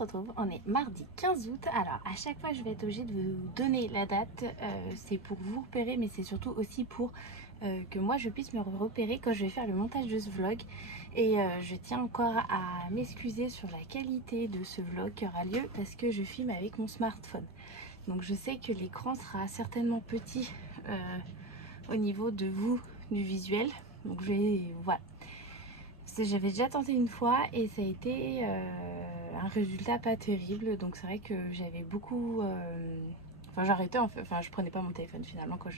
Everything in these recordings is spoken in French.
se retrouve, on est mardi 15 août. Alors à chaque fois je vais être obligée de vous donner la date, c'est pour vous repérer, mais c'est surtout aussi pour que moi je puisse me repérer quand je vais faire le montage de ce vlog. Et je tiens encore à m'excuser sur la qualité de ce vlog qui aura lieu parce que je filme avec mon smartphone. Donc je sais que l'écran sera certainement petit au niveau de vous, du visuel. Donc je vais, voilà. J'avais déjà tenté une fois et ça a été un résultat pas terrible. Donc c'est vrai que j'avais beaucoup... Enfin j'arrêtais, enfin je prenais pas mon téléphone finalement quand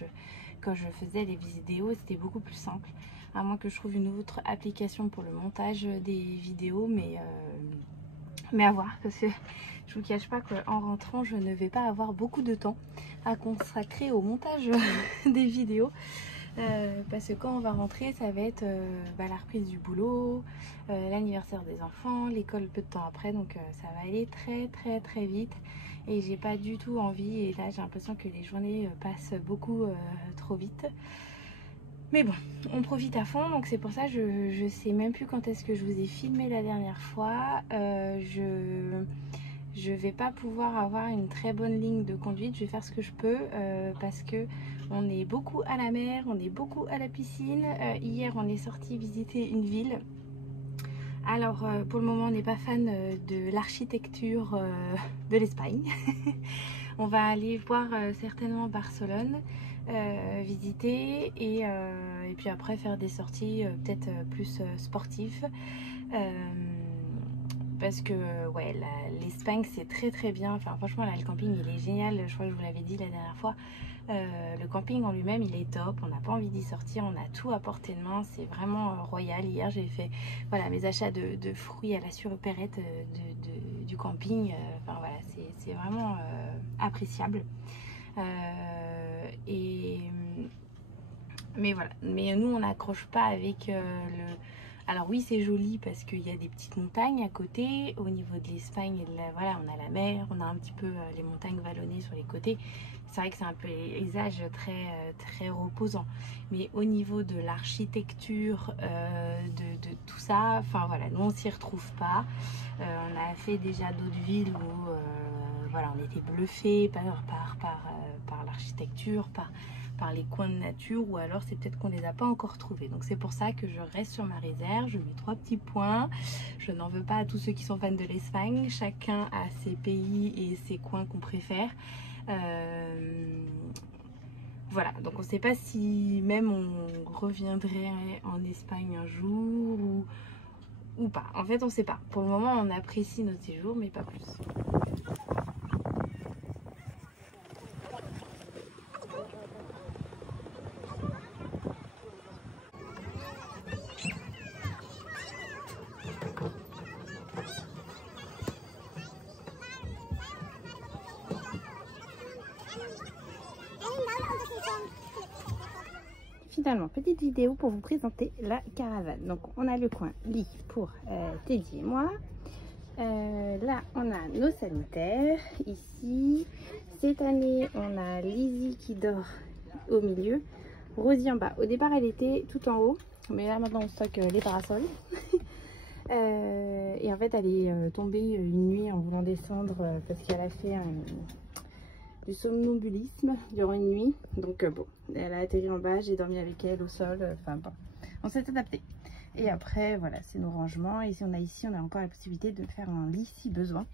je faisais les vidéos. C'était beaucoup plus simple. À moins que je trouve une autre application pour le montage des vidéos. Mais à voir, parce que je vous cache pas qu'en rentrant je ne vais pas avoir beaucoup de temps à consacrer au montage des vidéos. Parce que quand on va rentrer, ça va être la reprise du boulot, l'anniversaire des enfants, l'école peu de temps après, donc ça va aller très vite et j'ai pas du tout envie. Et là j'ai l'impression que les journées passent beaucoup trop vite, mais bon, on profite à fond. Donc c'est pour ça je sais même plus quand est-ce que je vous ai filmé la dernière fois. Je vais pas pouvoir avoir une très bonne ligne de conduite. Je vais faire ce que je peux parce que on est beaucoup à la mer, on est beaucoup à la piscine. Hier on est sorti visiter une ville. Alors pour le moment on n'est pas fan de l'architecture de l'Espagne. On va aller voir certainement Barcelone, visiter et puis après faire des sorties peut-être plus sportives. Parce que ouais, l'Espagne c'est très bien. Enfin franchement là le camping il est génial. Je crois que je vous l'avais dit la dernière fois. Le camping en lui-même il est top. On n'a pas envie d'y sortir. On a tout à portée de main. C'est vraiment royal. Hier j'ai fait voilà, mes achats de fruits à la surpérette du camping. Enfin voilà, c'est vraiment appréciable. Mais voilà. Mais nous on n'accroche pas avec le... Alors oui c'est joli parce qu'il y a des petites montagnes à côté. Au niveau de l'Espagne, voilà, on a la mer, on a un petit peu les montagnes vallonnées sur les côtés. C'est vrai que c'est un paysage très reposant. Mais au niveau de l'architecture, de tout ça, enfin voilà, nous on s'y retrouve pas. On a fait déjà d'autres villes où voilà, on était bluffés par l'architecture, par les coins de nature, ou alors c'est peut-être qu'on les a pas encore trouvés. Donc c'est pour ça que je reste sur ma réserve. Je mets 3 petits points. Je n'en veux pas à tous ceux qui sont fans de l'Espagne. Chacun a ses pays et ses coins qu'on préfère. Voilà, donc on ne sait pas si même on reviendrait en Espagne un jour ou pas. En fait on ne sait pas. Pour le moment on apprécie notre séjour mais pas plus. Finalement, petite vidéo pour vous présenter la caravane. Donc on a le coin lit pour Teddy et moi. Là on a nos sanitaires ici. Cette année on a Lizzie qui dort au milieu, Rosie en bas. Au départ elle était tout en haut, mais là maintenant on stocke les parasols. Et en fait elle est tombée une nuit en voulant descendre parce qu'elle a fait du somnambulisme durant une nuit. Donc bon, elle a atterri en bas, j'ai dormi avec elle au sol, enfin bon, on s'est adapté. Et après voilà, c'est nos rangements. Et si on a ici, on a encore la possibilité de faire un lit si besoin.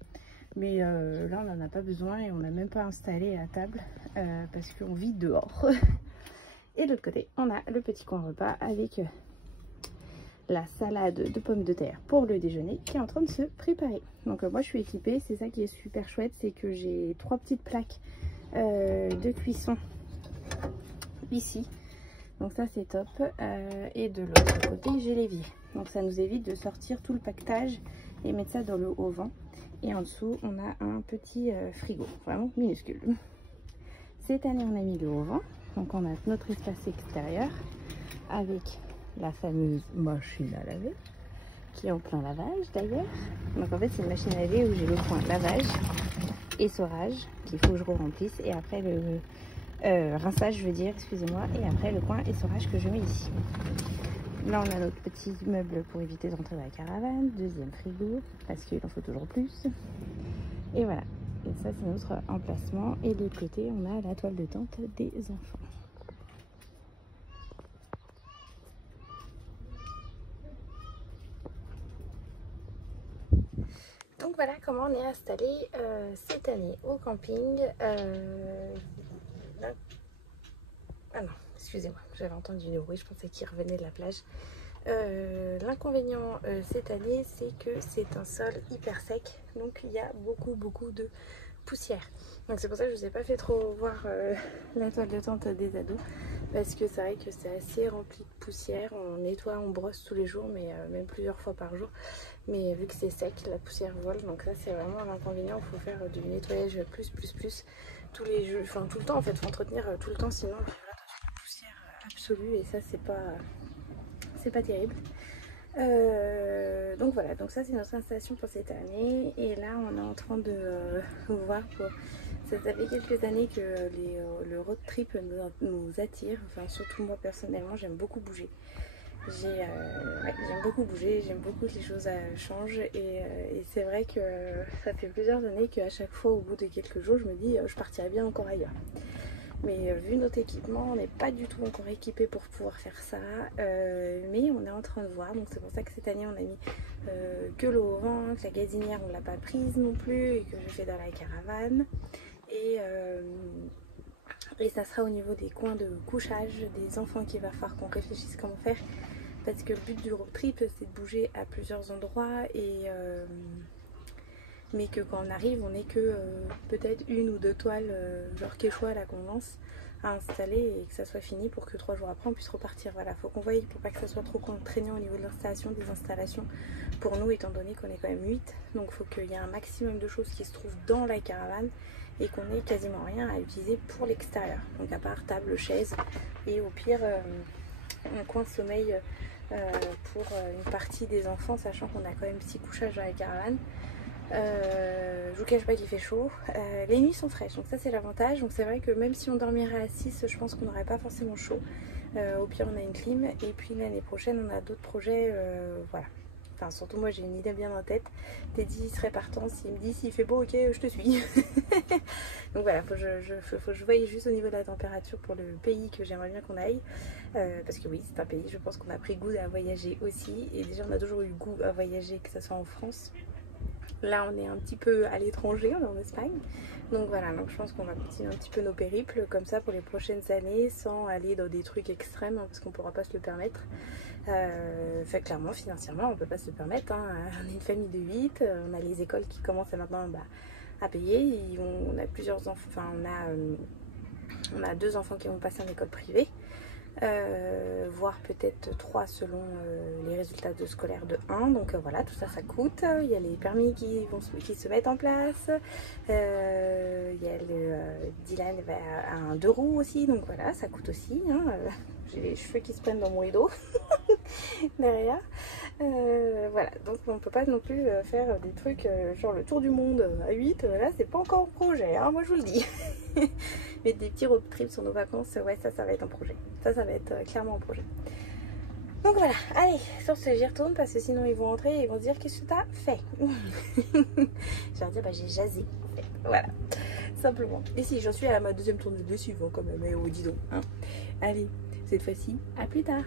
Mais là on n'en a pas besoin et on n'a même pas installé à table parce qu'on vit dehors. Et de l'autre côté, on a le petit coin repas avec la salade de pommes de terre pour le déjeuner qui est en train de se préparer. Donc moi je suis équipée, c'est ça qui est super chouette, c'est que j'ai 3 petites plaques de cuisson ici. Donc ça c'est top. Et de l'autre côté j'ai l'évier. Donc ça nous évite de sortir tout le paquetage et mettre ça dans le haut-vent. Et en dessous on a un petit frigo, vraiment minuscule. Cette année on a mis le haut-vent. Donc on a notre espace extérieur avec la fameuse machine à laver qui est en plein lavage d'ailleurs. Donc en fait c'est une machine à laver où j'ai le coin lavage, essorage qu'il faut que je remplisse, et après le rinçage je veux dire, excusez-moi, et après le coin essorage que je mets ici. Là on a notre petit meuble pour éviter d'entrer dans la caravane, deuxième frigo parce qu'il en faut toujours plus. Et voilà, et ça c'est notre emplacement. Et de l'autre côté on a la toile de tente des enfants. Donc voilà comment on est installé cette année au camping. Ah non, excusez-moi, j'avais entendu du bruit, je pensais qu'il revenait de la plage. L'inconvénient cette année, c'est que c'est un sol hyper sec, donc il y a beaucoup de poussière. Donc c'est pour ça que je ne vous ai pas fait trop voir la toile de tente des ados, parce que c'est vrai que c'est assez rempli de poussière. On nettoie, on brosse tous les jours, mais même plusieurs fois par jour. Mais vu que c'est sec, la poussière vole, donc ça c'est vraiment l'inconvénient. Il faut faire du nettoyage plus tous les jours, enfin tout le temps en fait, il faut entretenir tout le temps, sinon on arrivera dans une poussière absolue et ça c'est pas terrible. Donc voilà, donc ça c'est notre installation pour cette année. Et là on est en train de voir pour... Ça fait quelques années que le road trip nous attire. Enfin surtout moi personnellement, j'aime beaucoup bouger. J'aime beaucoup bouger, j'aime beaucoup que les choses changent. Et c'est vrai que ça fait plusieurs années qu'à chaque fois au bout de quelques jours je me dis je partirais bien encore ailleurs. Mais vu notre équipement, on n'est pas du tout encore équipé pour pouvoir faire ça. Mais on est en train de voir. Donc c'est pour ça que cette année on a mis que l'eau au vent, que la gazinière on ne l'a pas prise non plus et que je fais dans la caravane. Et ça sera au niveau des coins de couchage des enfants qu'il va falloir qu'on réfléchisse comment faire. Parce que le but du road trip c'est de bouger à plusieurs endroits mais que quand on arrive on n'est que peut-être une ou deux toiles genre quechua là qu'on lance à installer et que ça soit fini pour que 3 jours après on puisse repartir. Voilà, faut qu'on voie pour pas que ça soit trop contraignant au niveau de l'installation des installations pour nous, étant donné qu'on est quand même 8, donc il faut qu'il y ait un maximum de choses qui se trouvent dans la caravane et qu'on ait quasiment rien à utiliser pour l'extérieur, donc à part table, chaise et au pire un coin de sommeil pour une partie des enfants, sachant qu'on a quand même 6 couchages dans la caravane. Je vous cache pas qu'il fait chaud, les nuits sont fraîches, donc ça c'est l'avantage. Donc c'est vrai que même si on dormirait à 6, je pense qu'on n'aurait pas forcément chaud. Au pire on a une clim, et puis l'année prochaine on a d'autres projets, voilà. Enfin surtout moi j'ai une idée bien en tête. Teddy serait partant s'il me dit s'il fait beau, ok je te suis. Donc voilà, faut que je voie juste au niveau de la température pour le pays que j'aimerais bien qu'on aille, parce que oui c'est un pays, je pense qu'on a pris goût à voyager aussi, et déjà on a toujours eu goût à voyager, que ce soit en France. Là on est un petit peu à l'étranger, on est en Espagne. Donc voilà, donc je pense qu'on va continuer un petit peu nos périples comme ça pour les prochaines années, sans aller dans des trucs extrêmes, hein, parce qu'on ne pourra pas se le permettre. Fait clairement financièrement on ne peut pas se le permettre, hein. On est une famille de 8, on a les écoles qui commencent maintenant à payer. On a plusieurs enfants, enfin on a 2 enfants qui vont passer en école privée. Voire peut-être 3 selon les résultats de scolaire de 1. Donc voilà, tout ça ça coûte. Il y a les permis qui se mettent en place. Il y a le Dylan à un 2 roues aussi, donc voilà, ça coûte aussi, hein. J'ai les cheveux qui se prennent dans mon rideau derrière. Voilà, donc on peut pas non plus faire des trucs genre le tour du monde à 8, là c'est pas encore un projet, hein, moi je vous le dis. Mais des petits road trips sur nos vacances, ouais, ça va être un projet. Ça va être clairement un projet. Donc voilà, allez, sur ce j'y retourne parce que sinon ils vont rentrer et ils vont se dire qu'est-ce que t'as fait. Je vais leur dire bah j'ai jasé en fait. Voilà, simplement. Et si j'en suis à ma 2e tournée de lessive quand même, oh dis donc, hein. Allez, cette fois-ci, à plus tard.